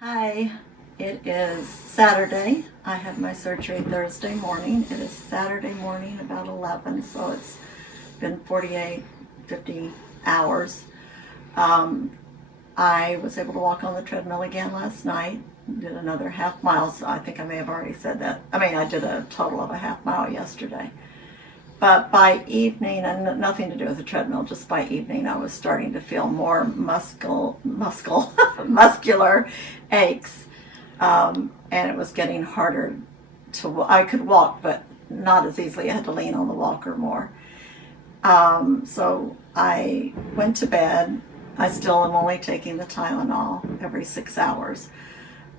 Hi, it is Saturday. I had my surgery Thursday morning. It is Saturday morning about 11, so it's been 48, 50 hours. Um, I was able to walk on the treadmill again last night, did another half mile, so I think I may have already said that. I did a total of a half mile yesterday. But by evening, and nothing to do with the treadmill, just by evening, I was starting to feel more muscular aches. And it was getting harder to, I could walk, but not as easily. I had to lean on the walker more. So I went to bed. I still am only taking the Tylenol every 6 hours.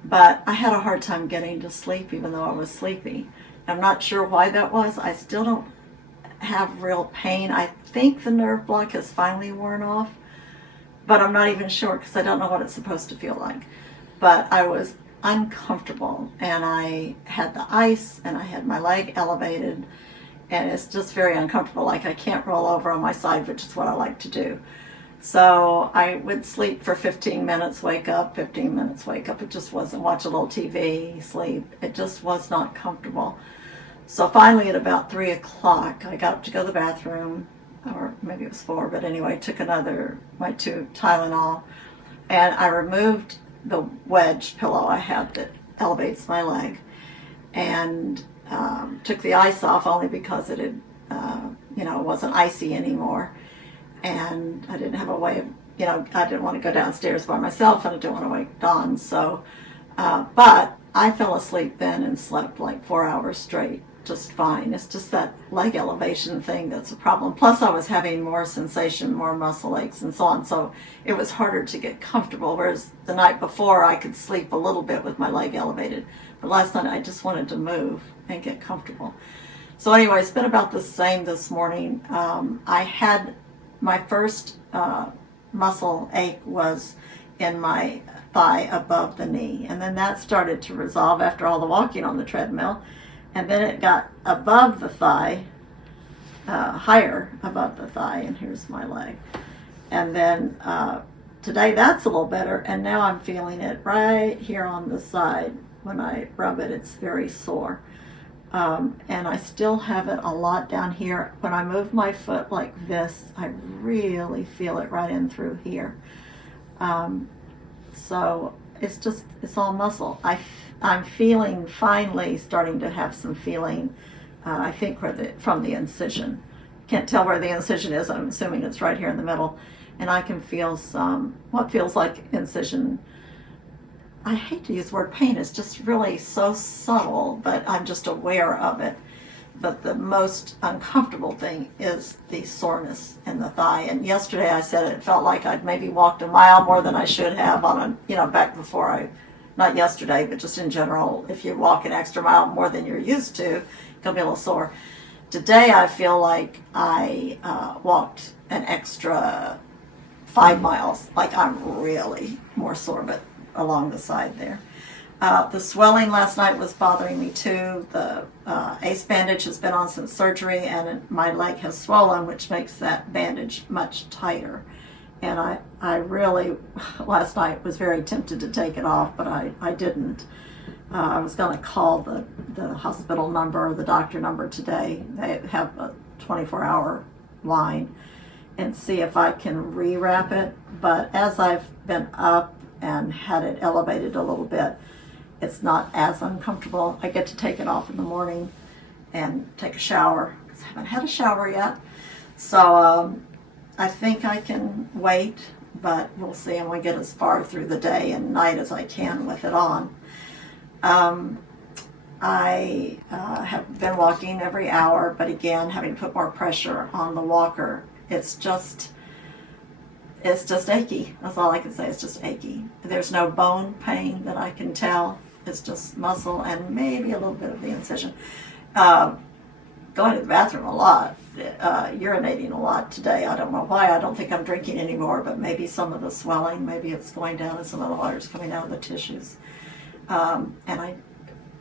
But I had a hard time getting to sleep even though I was sleepy. I'm not sure why that was. I still don't have real pain. I think the nerve block has finally worn off, but I'm not even sure because I don't know what it's supposed to feel like. But I was uncomfortable and I had the ice and I had my leg elevated and it's just very uncomfortable. Like I can't roll over on my side, which is what I like to do. So I would sleep for 15 minutes, wake up, 15 minutes, wake up. It just wasn't, watch a little TV, sleep. It just was not comfortable. So finally at about 3 o'clock, I got up to go to the bathroom, or maybe it was 4, but anyway, took my 2 Tylenol, and I removed the wedge pillow I have that elevates my leg, and took the ice off only because it had, it wasn't icy anymore, and I didn't have a way of, I didn't want to go downstairs by myself, and I didn't want to wake Dawn, so, but I fell asleep then and slept like 4 hours straight. Just fine. It's just that leg elevation thing that's a problem. Plus I was having more sensation, more muscle aches and so on. So it was harder to get comfortable. Whereas the night before I could sleep a little bit with my leg elevated. But last night I just wanted to move and get comfortable. So anyway, it's been about the same this morning. I had my first muscle ache was in my thigh above the knee. And then that started to resolve after all the walking on the treadmill. And then it got above the thigh, higher above the thigh, and here's my leg. And then today that's a little better, and now I'm feeling it right here on the side. When I rub it, it's very sore. And I still have it a lot down here. When I move my foot like this, I really feel it right in through here. So it's all muscle. I'm feeling, finally starting to have some feeling, I think from the incision. Can't tell where the incision is. I'm assuming it's right here in the middle. And I can feel what feels like incision. I hate to use the word pain. It's just really so subtle, but I'm just aware of it. But the most uncomfortable thing is the soreness in the thigh. And yesterday I said it felt like I'd maybe walked a mile more than I should have back before not yesterday, but just in general, if you walk an extra mile more than you're used to, you'll be a little sore. Today I feel like I walked an extra 5 miles, like I'm really more sore, but along the side there. The swelling last night was bothering me too. The ACE bandage has been on since surgery, and my leg has swollen, which makes that bandage much tighter. And I really, last night, was very tempted to take it off, but I didn't. I was going to call the hospital number or the doctor number today. They have a 24-hour line, and see if I can rewrap it. But as I've been up and had it elevated a little bit, it's not as uncomfortable. I get to take it off in the morning and take a shower, because I haven't had a shower yet. So I think I can wait, but we'll see. I'm going to get as far through the day and night as I can with it on. I have been walking every hour, but again, having to put more pressure on the walker. It's just achy. That's all I can say. It's just achy. There's no bone pain that I can tell. It's just muscle and maybe a little bit of the incision. Going to the bathroom a lot, urinating a lot today. I don't know why. I don't think I'm drinking anymore, but maybe some of the swelling, maybe it's going down and some of the water's coming out of the tissues. And I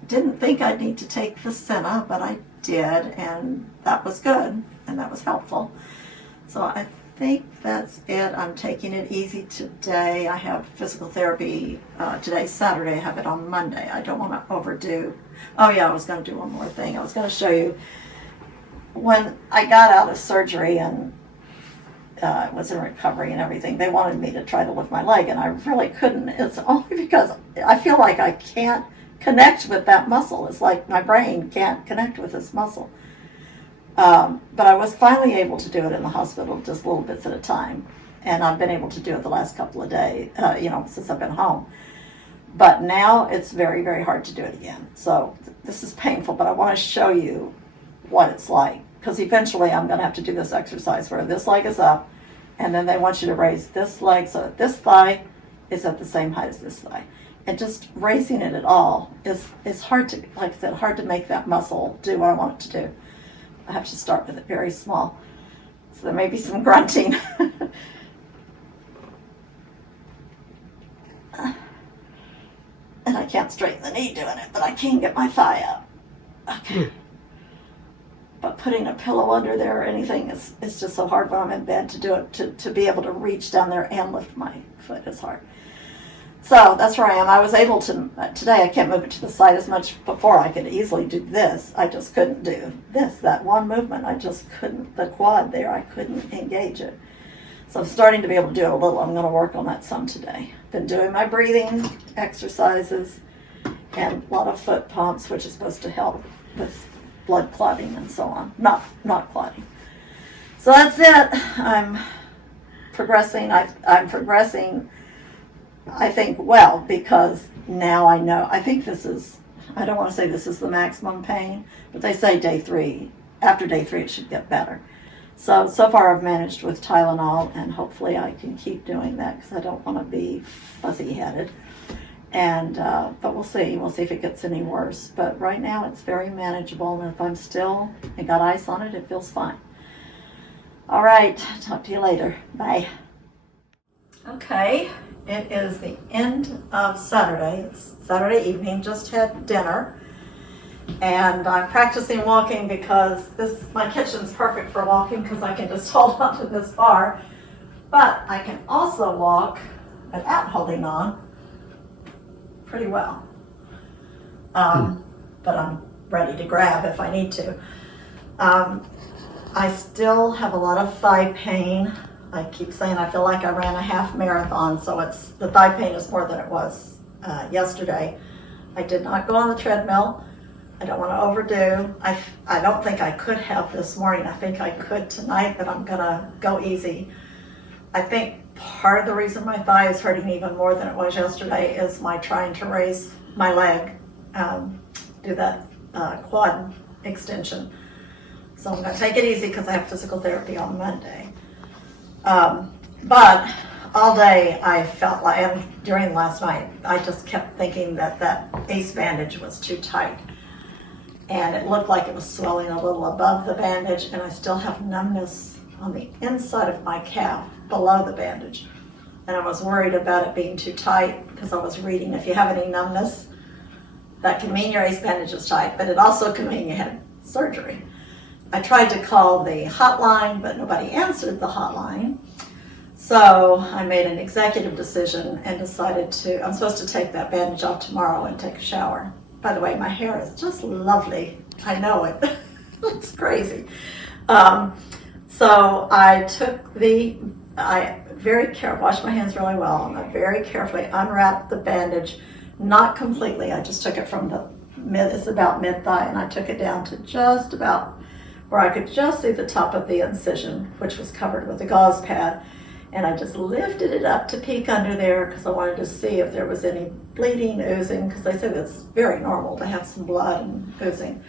didn't think I'd need to take the Senna, but I did, and that was good, and that was helpful. So I think that's it. I'm taking it easy today. I have physical therapy. Today's Saturday. I have it on Monday. I don't want to overdo. Oh yeah, I was going to do one more thing. I was going to show you when I got out of surgery and was in recovery and everything. They wanted me to try to lift my leg, and I really couldn't. It's only because I feel like I can't connect with that muscle. It's like my brain can't connect with this muscle. But I was finally able to do it in the hospital, just little bits at a time. And I've been able to do it the last couple of days, since I've been home. But now it's very, very hard to do it again. So this is painful, but I want to show you what it's like. Because eventually I'm going to have to do this exercise where this leg is up, and then they want you to raise this leg so that this thigh is at the same height as this thigh. And just raising it at all is hard to, like I said, hard to make that muscle do what I want it to do. I have to start with it very small. So there may be some grunting. And I can't straighten the knee doing it, but I can get my thigh up. Okay. But putting a pillow under there or anything is just so hard when I'm in bed to do it. To be able to reach down there and lift my foot is hard. So that's where I am. I was able to, today I can't move it to the side as much. Before I could easily do this. I just couldn't do this, that one movement. I just couldn't, the quad there, I couldn't engage it. So I'm starting to be able to do it a little. I'm going to work on that some today. Been doing my breathing exercises and a lot of foot pumps, which is supposed to help with blood clotting and so on. Not clotting. So that's it. I'm progressing. I'm progressing, I think, well, because now I know. I think this is, I don't want to say this is the maximum pain, but they say day 3. After day 3 it should get better. So far I've managed with Tylenol, and hopefully I can keep doing that because I don't want to be fuzzy-headed. And but we'll see if it gets any worse. But right now it's very manageable, and if I'm still and got ice on it, it feels fine. All right, talk to you later. Bye. Okay, it is the end of Saturday. It's Saturday evening, just had dinner. And I'm practicing walking because my kitchen's perfect for walking because I can just hold on to this bar. But I can also walk without holding on pretty well. But I'm ready to grab if I need to. I still have a lot of thigh pain. I keep saying I feel like I ran a half marathon, so the thigh pain is more than it was yesterday. I did not go on the treadmill. I don't want to overdo. I don't think I could have this morning. I think I could tonight, but I'm going to go easy. I think part of the reason my thigh is hurting even more than it was yesterday is my trying to raise my leg, do that quad extension. So I'm going to take it easy because I have physical therapy on Monday. But all day I felt like, and during last night, I just kept thinking that ACE bandage was too tight. And it looked like it was swelling a little above the bandage, and I still have numbness on the inside of my calf below the bandage. And I was worried about it being too tight because I was reading if you have any numbness, that can mean your ACE bandage is tight, but it also can mean you had surgery. I tried to call the hotline, but nobody answered the hotline. So I made an executive decision and decided I'm supposed to take that bandage off tomorrow and take a shower. By the way, my hair is just lovely. I know it. It's crazy. So I took washed my hands really well, and I very carefully unwrapped the bandage, not completely. I just took it from it's about mid-thigh, and I took it down to just about where I could just see the top of the incision, which was covered with a gauze pad. And I just lifted it up to peek under there because I wanted to see if there was any bleeding, oozing, because they said it's very normal to have some blood and oozing.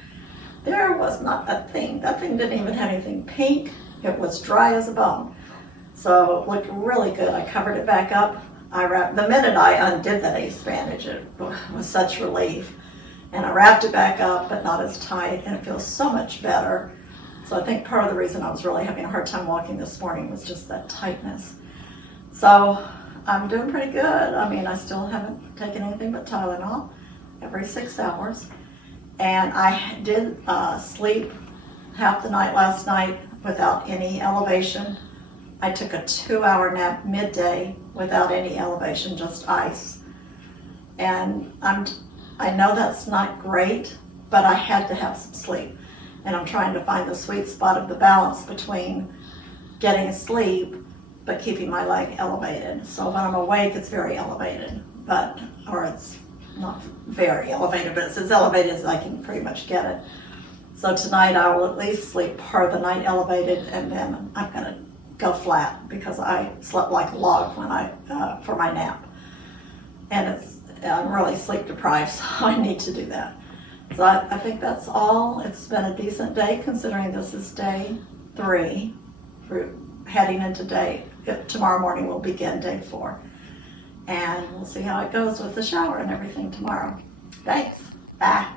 There was not a thing. That thing didn't even have anything pink. It was dry as a bone. So it looked really good. I covered it back up. The minute I undid that ACE bandage, it was such relief. And I wrapped it back up, but not as tight, and it feels so much better. So I think part of the reason I was really having a hard time walking this morning was just that tightness. So I'm doing pretty good. I mean, I still haven't taken anything but Tylenol every 6 hours. And I did sleep half the night last night without any elevation. I took a 2-hour nap midday without any elevation, just ice. And I know that's not great, but I had to have some sleep. And I'm trying to find the sweet spot of the balance between getting sleep but keeping my leg elevated. So when I'm awake, it's very elevated, or it's not very elevated, but it's as elevated as I can pretty much get it. So tonight I will at least sleep part of the night elevated, and then I'm gonna go flat because I slept like a log for my nap. And I'm really sleep deprived, so I need to do that. So I think that's all. It's been a decent day considering this is day 3. We're heading into tomorrow morning we'll begin day 4. And we'll see how it goes with the shower and everything tomorrow. Thanks. Bye.